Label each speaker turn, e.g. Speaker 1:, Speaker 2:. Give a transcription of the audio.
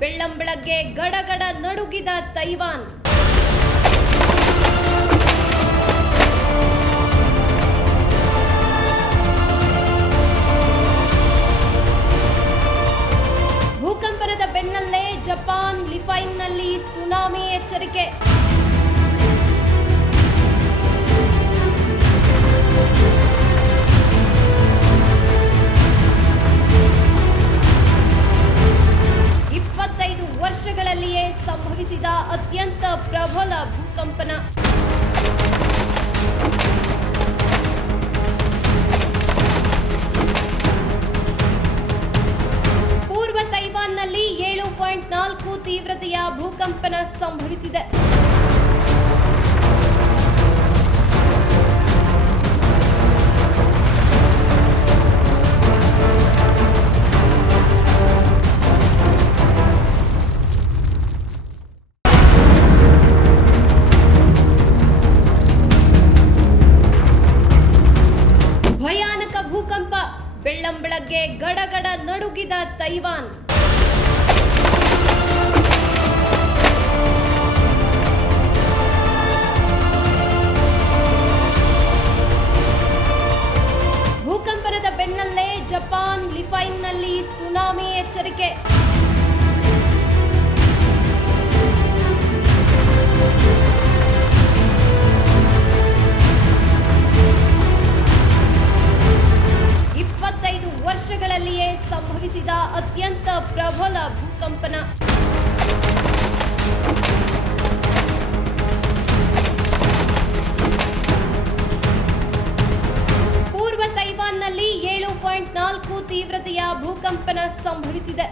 Speaker 1: ಬೆಳ್ಳಂಬೆಳಗ್ಗೆ ಗಡಗಡ ನಡುಗಿದ Taiwan. ಭೂಕಂಪನದ ಬೆನ್ನಲ್ಲೇ Japan ಲಿಫೈನ್ನಲ್ಲಿ tsunami ಎಚ್ಚರಿಕೆ. ಸಂಭವಿಸಿದ ಅತ್ಯಂತ ಪ್ರಬಲ ಭೂಕಂಪನ. ಪೂರ್ವ ತೈವಾನ್ನಲ್ಲಿ ಏಳು ಪಾಯಿಂಟ್ ನಾಲ್ಕು ತೀವ್ರತೆಯ ಭೂಕಂಪನ ಸಂಭವಿಸಿದೆ. ಬೆಳ್ಳಂಬೆಳಗ್ಗೆ ಗಡಗಡ ನಡುಗಿದ ತೈವಾನ್. ಭೂಕಂಪನದ ಬೆನ್ನಲ್ಲೇ ಜಪಾನ್ ಲಿಫೈನ್ನಲ್ಲಿ ಸುನಾಮಿ ಎಚ್ಚರಿಕೆ. ಸಂಭವಿಸಿದ ಅತ್ಯಂತ ಪ್ರಬಲ ಭೂಕಂಪನ. ಪೂರ್ವ ತೈವಾನ್ನಲ್ಲಿ ಏಳು ಪಾಯಿಂಟ್ ನಾಲ್ಕು ತೀವ್ರತೆಯ ಭೂಕಂಪನ ಸಂಭವಿಸಿದೆ.